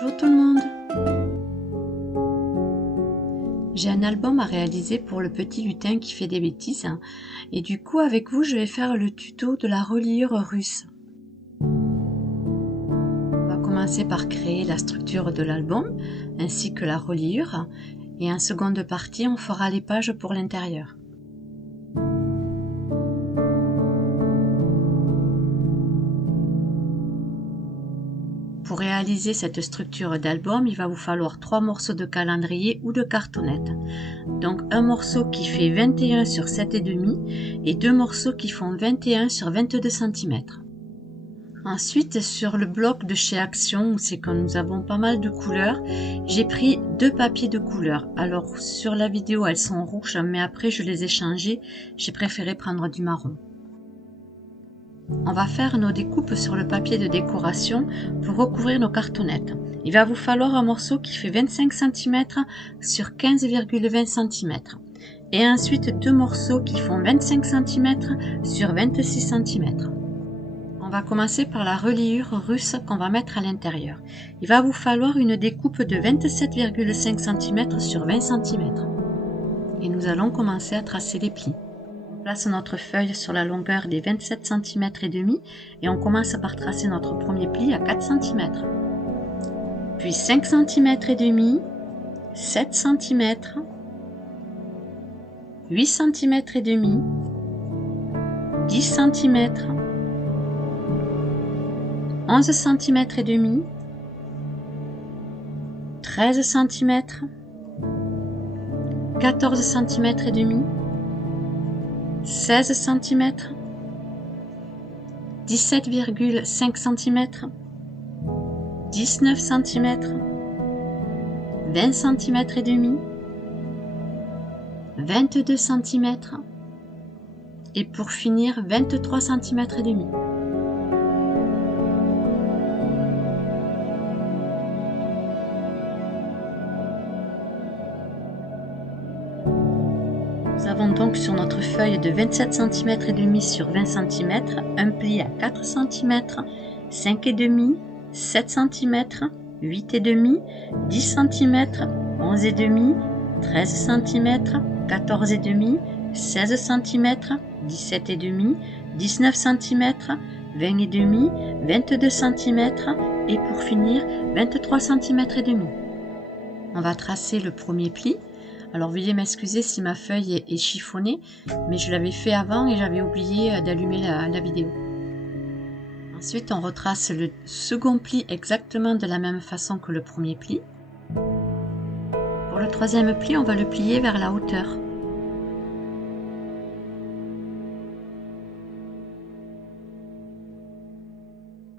Bonjour tout le monde. J'ai un album à réaliser pour le petit lutin qui fait des bêtises et du coup avec vous je vais faire le tuto de la reliure russe. On va commencer par créer la structure de l'album ainsi que la reliure et en seconde partie on fera les pages pour l'intérieur. Pour réaliser cette structure d'album, il va vous falloir 3 morceaux de calendrier ou de cartonnette. Donc un morceau qui fait 21 sur 7,5 et 2 morceaux qui font 21 sur 22 cm. Ensuite, sur le bloc de chez Action, où c'est que nous avons pas mal de couleurs, j'ai pris 2 papiers de couleur. Alors sur la vidéo elles sont rouges, mais après je les ai changés, j'ai préféré prendre du marron. On va faire nos découpes sur le papier de décoration pour recouvrir nos cartonnettes. Il va vous falloir un morceau qui fait 25 cm sur 15,20 cm. Et ensuite 2 morceaux qui font 25 cm sur 26 cm. On va commencer par la reliure russe qu'on va mettre à l'intérieur. Il va vous falloir une découpe de 27,5 cm sur 20 cm. Et nous allons commencer à tracer les plis. On place notre feuille sur la longueur des 27 cm et demi et on commence par tracer notre premier pli à 4 cm. Puis 5 cm et demi, 7 cm, 8 cm et demi, 10 cm, 11 cm et demi, 13 cm, 14 cm et demi, 16 cm, 17,5 cm, 19 cm, 20 cm et demi, 22 cm et pour finir 23 cm et demi. Nous avons donc sur notre feuille de 27 cm et demi sur 20 cm un pli à 4 cm, 5 et demi, 7 cm, 8 et demi, 10 cm, 11 et demi, 13 cm, 14 et demi, 16 cm, 17 et demi, 19 cm, 20 et demi, 22 cm et pour finir 23 cm et demi. On va tracer le premier pli. Alors veuillez m'excuser si ma feuille est chiffonnée, mais je l'avais fait avant et j'avais oublié d'allumer la vidéo. Ensuite on retrace le second pli exactement de la même façon que le premier pli. Pour le troisième pli on va le plier vers la hauteur.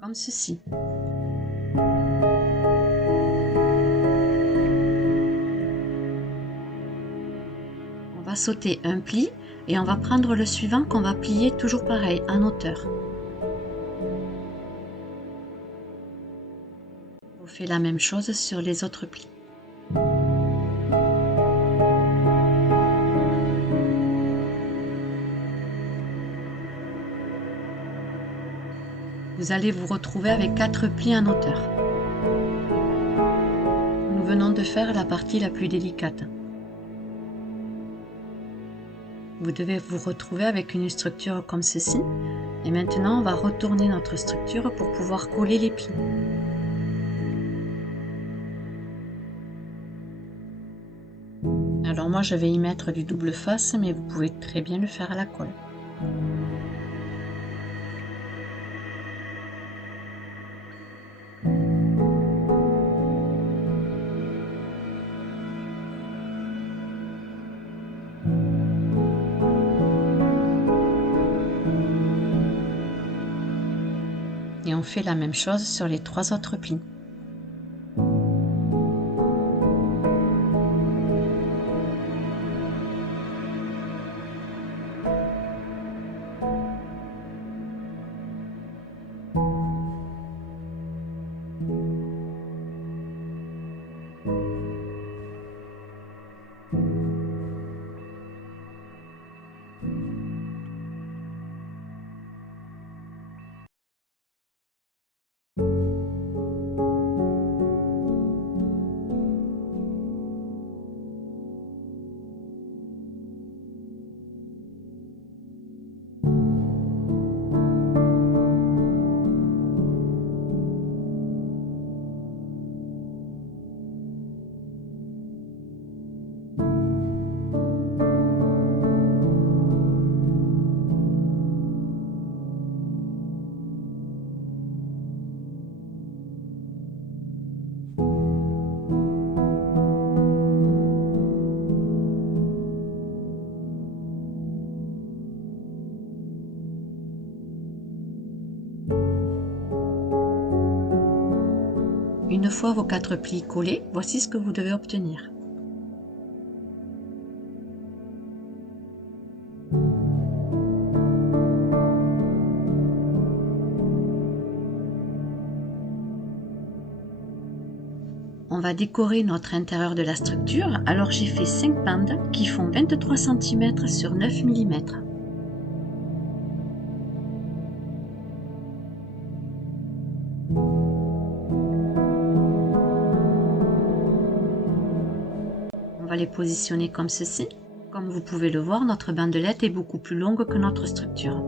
Comme ceci. On va sauter un pli et on va prendre le suivant qu'on va plier toujours pareil, en hauteur. On fait la même chose sur les autres plis. Vous allez vous retrouver avec 4 plis en hauteur. Nous venons de faire la partie la plus délicate. Vous devez vous retrouver avec une structure comme ceci. Et maintenant, on va retourner notre structure pour pouvoir coller les plis. Alors moi, je vais y mettre du double face, mais vous pouvez très bien le faire à la colle. Et on fait la même chose sur les 3 autres plis. Une fois vos 4 plis collés, voici ce que vous devez obtenir. On va décorer notre intérieur de la structure, alors j'ai fait 5 bandes qui font 23 cm sur 9 mm. On va les positionner comme ceci. Comme vous pouvez le voir, notre bandelette est beaucoup plus longue que notre structure.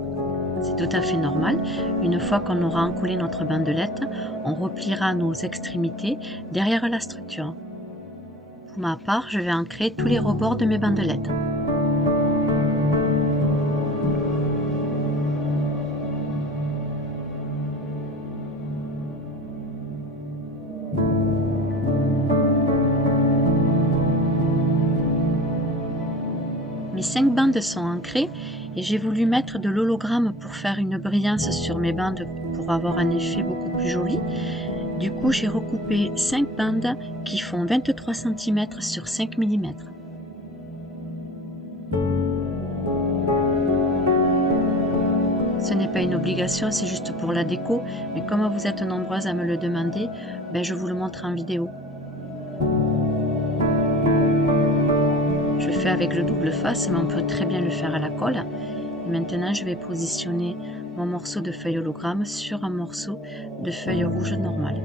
C'est tout à fait normal. Une fois qu'on aura encollé notre bandelette, on repliera nos extrémités derrière la structure. Pour ma part, je vais ancrer tous les rebords de mes bandelettes. Mes 5 bandes sont ancrées et j'ai voulu mettre de l'hologramme pour faire une brillance sur mes bandes pour avoir un effet beaucoup plus joli. Du coup, j'ai recoupé 5 bandes qui font 23 cm sur 5 mm. Ce n'est pas une obligation, c'est juste pour la déco, mais comme vous êtes nombreuses à me le demander, je vous le montre en vidéo. Je fais avec le double face, mais on peut très bien le faire à la colle. Et maintenant, je vais positionner mon morceau de feuille hologramme sur un morceau de feuille rouge normale.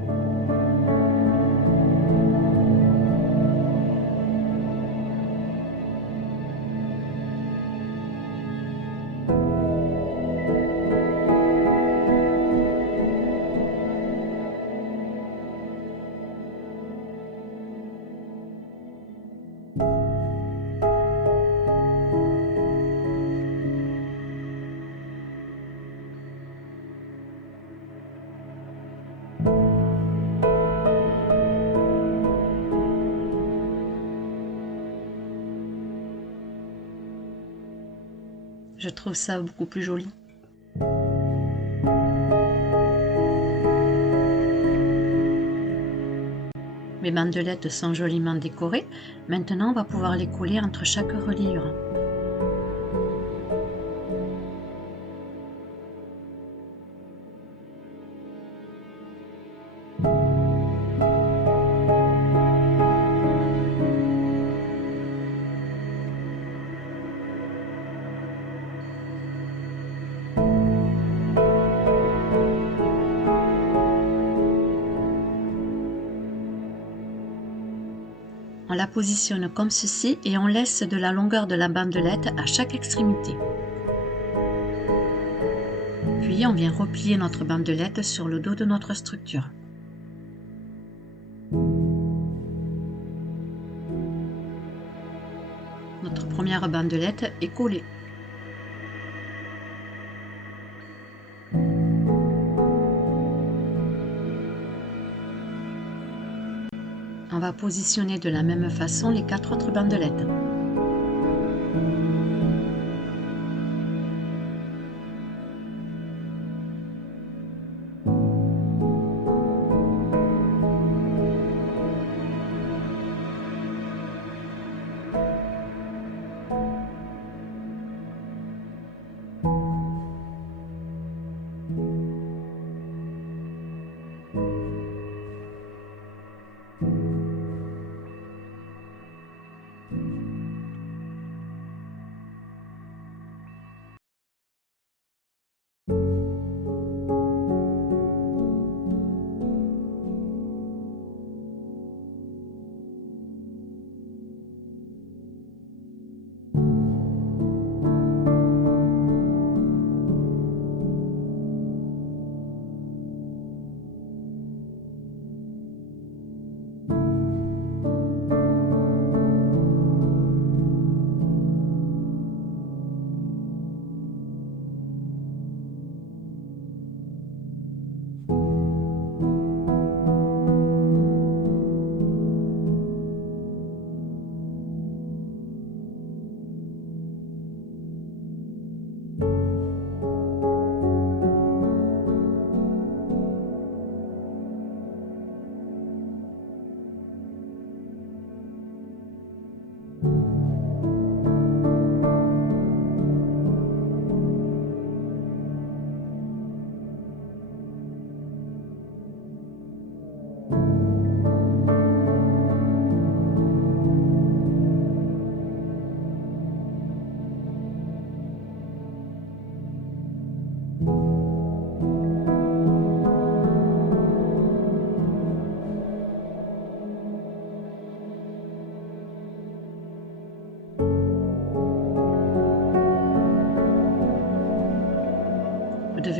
Je trouve ça beaucoup plus joli. Mes bandelettes sont joliment décorées. Maintenant, on va pouvoir les coller entre chaque reliure. On la positionne comme ceci et on laisse de la longueur de la bandelette à chaque extrémité. Puis on vient replier notre bandelette sur le dos de notre structure. Notre première bandelette est collée. On va positionner de la même façon les 4 autres bandelettes.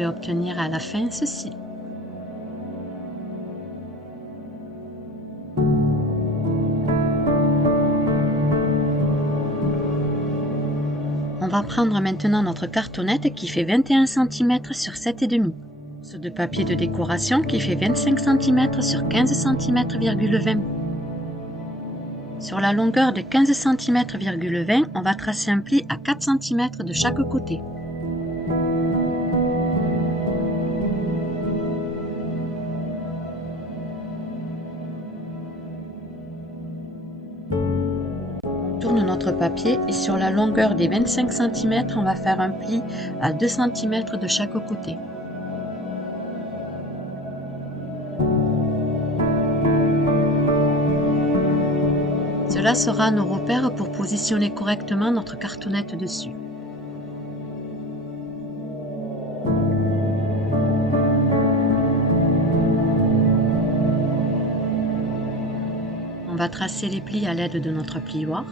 devez obtenir à la fin ceci. On va prendre maintenant notre cartonnette qui fait 21 cm sur 7,5 ce de papier de décoration qui fait 25 cm sur 15 cm,20. Sur la longueur de 15 cm,20, on va tracer un pli à 4 cm de chaque côté. On tourne notre papier et sur la longueur des 25 cm, on va faire un pli à 2 cm de chaque côté. Cela sera nos repères pour positionner correctement notre cartonnette dessus. On va tracer les plis à l'aide de notre plioir.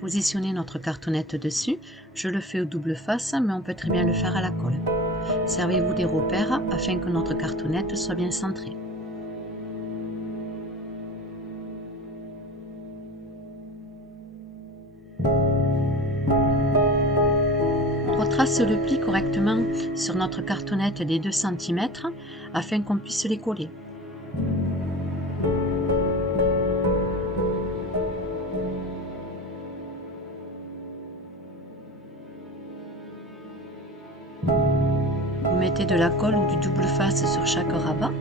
Positionner notre cartonnette dessus. Je le fais au double face, mais on peut très bien le faire à la colle. Servez-vous des repères afin que notre cartonnette soit bien centrée. On retrace le pli correctement sur notre cartonnette des 2 cm afin qu'on puisse les coller. Vous mettez de la colle ou du double face sur chaque rabat.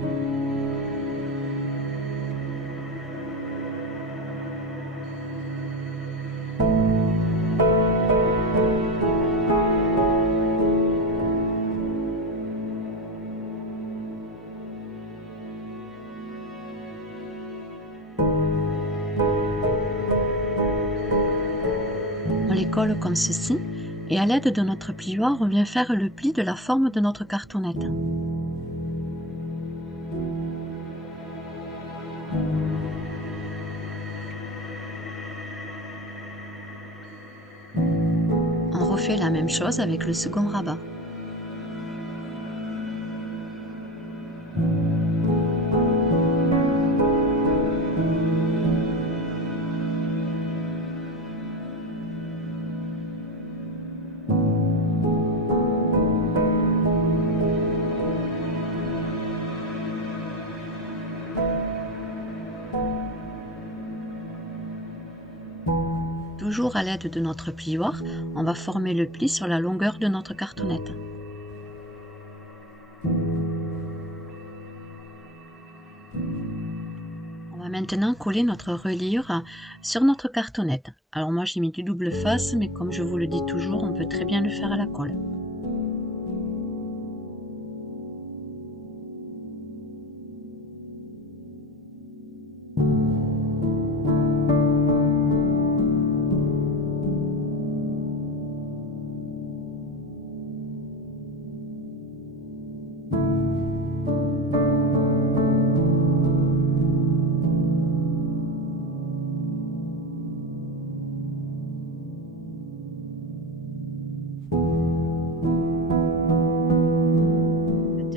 On les colle comme ceci. Et à l'aide de notre plioir, on vient faire le pli de la forme de notre cartonnette. On refait la même chose avec le second rabat. Toujours à l'aide de notre plioir, on va former le pli sur la longueur de notre cartonnette. On va maintenant coller notre reliure sur notre cartonnette. Alors moi j'ai mis du double face, mais comme je vous le dis toujours, on peut très bien le faire à la colle.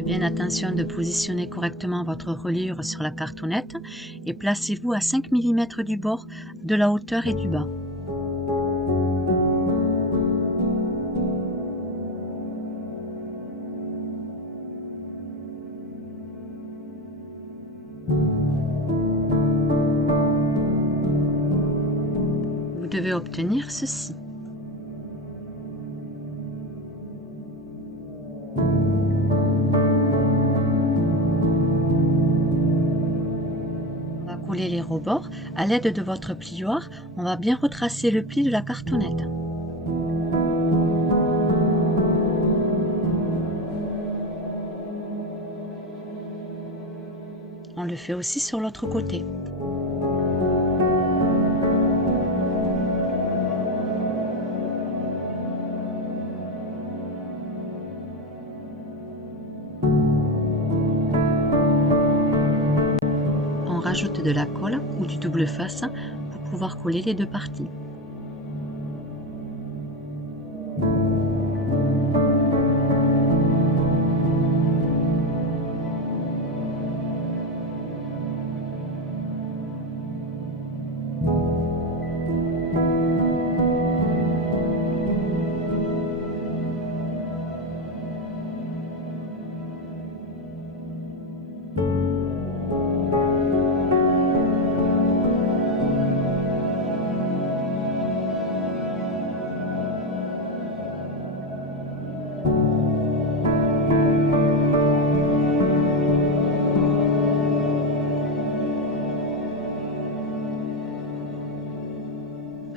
Bien attention de positionner correctement votre reliure sur la cartonnette et placez-vous à 5 mm du bord de la hauteur et du bas. Vous devez obtenir ceci. Coller les rebords. À l'aide de votre plioir, on va bien retracer le pli de la cartonnette. On le fait aussi sur l'autre côté. rajoute de la colle ou du double face pour pouvoir coller les deux parties.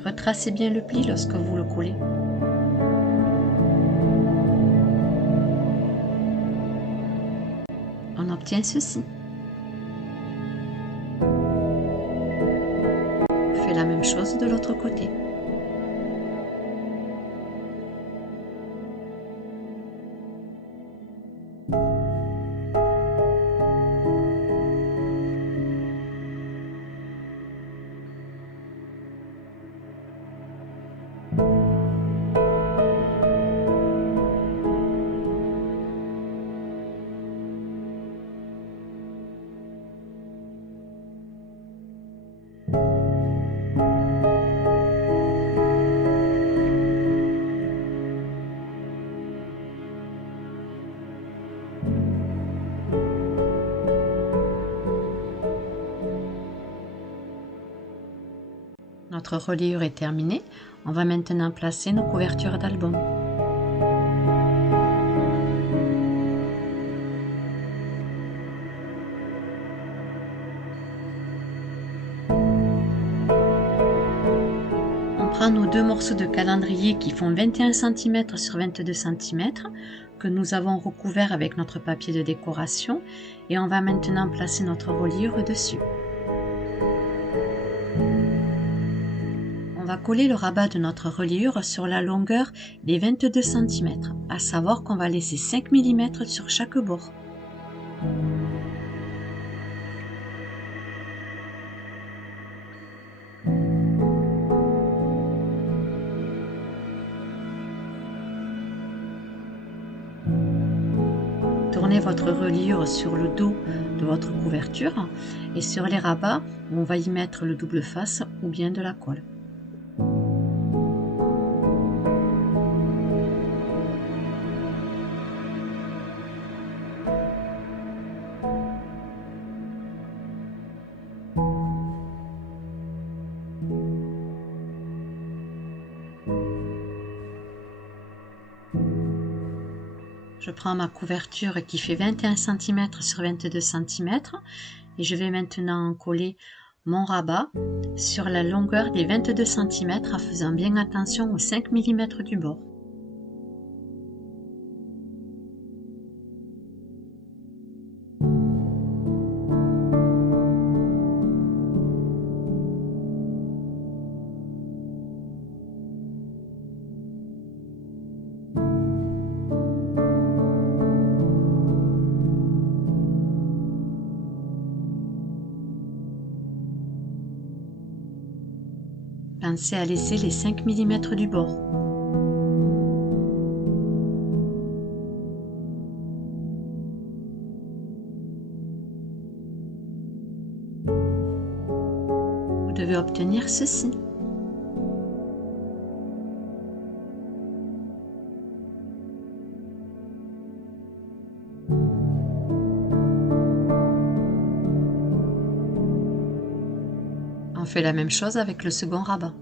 Retracez bien le pli lorsque vous le collez. On obtient ceci. On fait la même chose de l'autre côté. Notre reliure est terminée. On va maintenant placer nos couvertures d'album. On prend nos deux morceaux de calendrier qui font 21 cm sur 22 cm que nous avons recouvert avec notre papier de décoration et on va maintenant placer notre reliure dessus. On va coller le rabat de notre reliure sur la longueur des 22 cm, à savoir qu'on va laisser 5 mm sur chaque bord. Tournez votre reliure sur le dos de votre couverture et sur les rabats, on va y mettre le double face ou bien de la colle. Je prends ma couverture qui fait 21 cm sur 22 cm et je vais maintenant coller mon rabat sur la longueur des 22 cm en faisant bien attention aux 5 mm du bord. Pensez à laisser les 5 mm du bord. Vous devez obtenir ceci. On fait la même chose avec le second rabat.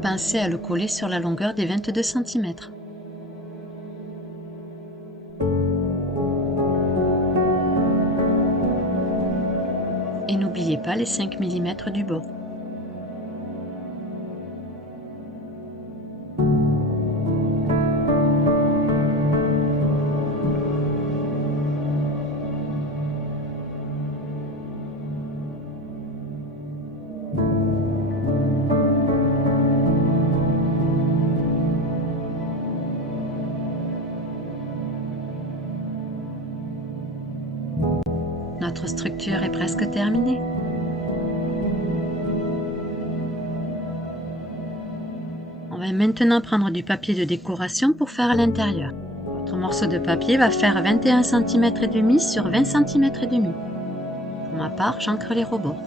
Pensez à le coller sur la longueur des 22 cm. Et n'oubliez pas les 5 mm du bord. structure est presque terminée. On va maintenant prendre du papier de décoration pour faire l'intérieur. Votre morceau de papier va faire 21 cm et demi sur 20 cm et demi. Pour ma part, j'encre les rebords.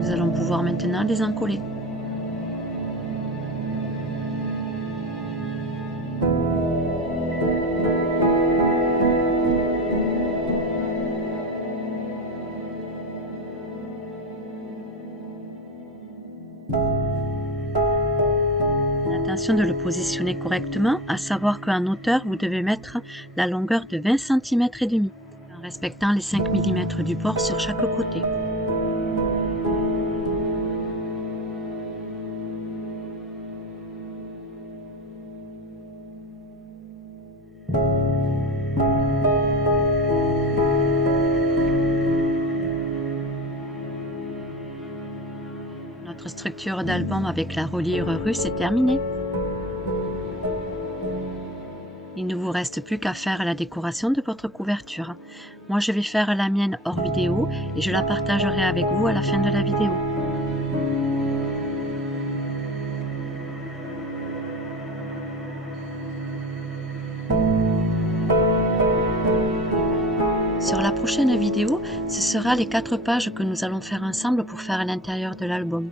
Nous allons pouvoir maintenant les encoller. Attention de le positionner correctement, à savoir qu'en hauteur, vous devez mettre la longueur de 20 cm et demi, en respectant les 5 mm du bord sur chaque côté. Notre structure d'album avec la reliure russe est terminée. Il ne vous reste plus qu'à faire la décoration de votre couverture. Moi, je vais faire la mienne hors vidéo et je la partagerai avec vous à la fin de la vidéo. Sur la prochaine vidéo, ce sera les 4 pages que nous allons faire ensemble pour faire l'intérieur de l'album.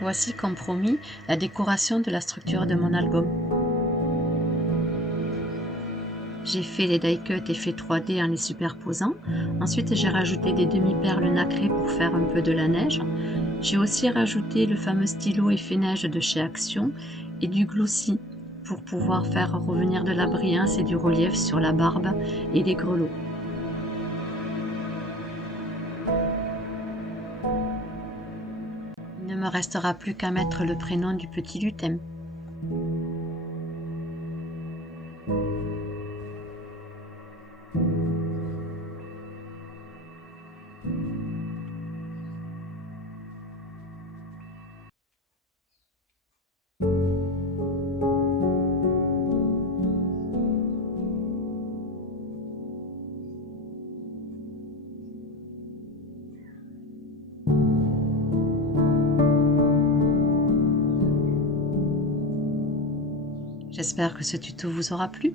Voici comme promis la décoration de la structure de mon album. J'ai fait les die cuts effet 3D en les superposant. Ensuite, j'ai rajouté des demi-perles nacrées pour faire un peu de la neige. J'ai aussi rajouté le fameux stylo effet neige de chez Action et du glossy pour pouvoir faire revenir de la brillance et du relief sur la barbe et les grelots. Il ne me restera plus qu'à mettre le prénom du petit lutin. J'espère que ce tuto vous aura plu.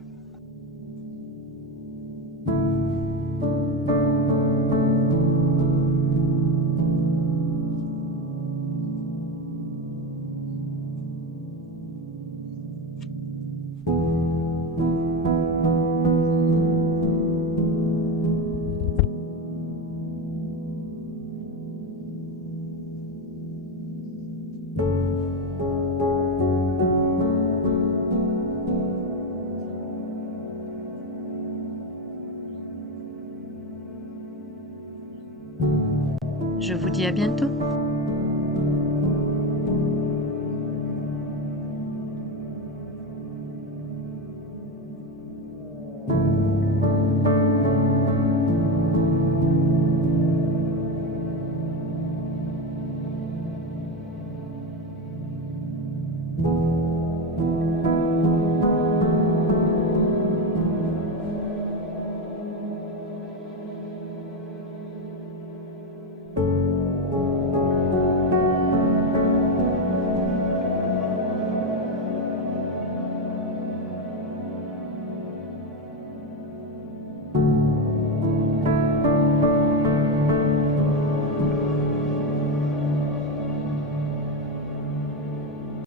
Je vous dis à bientôt.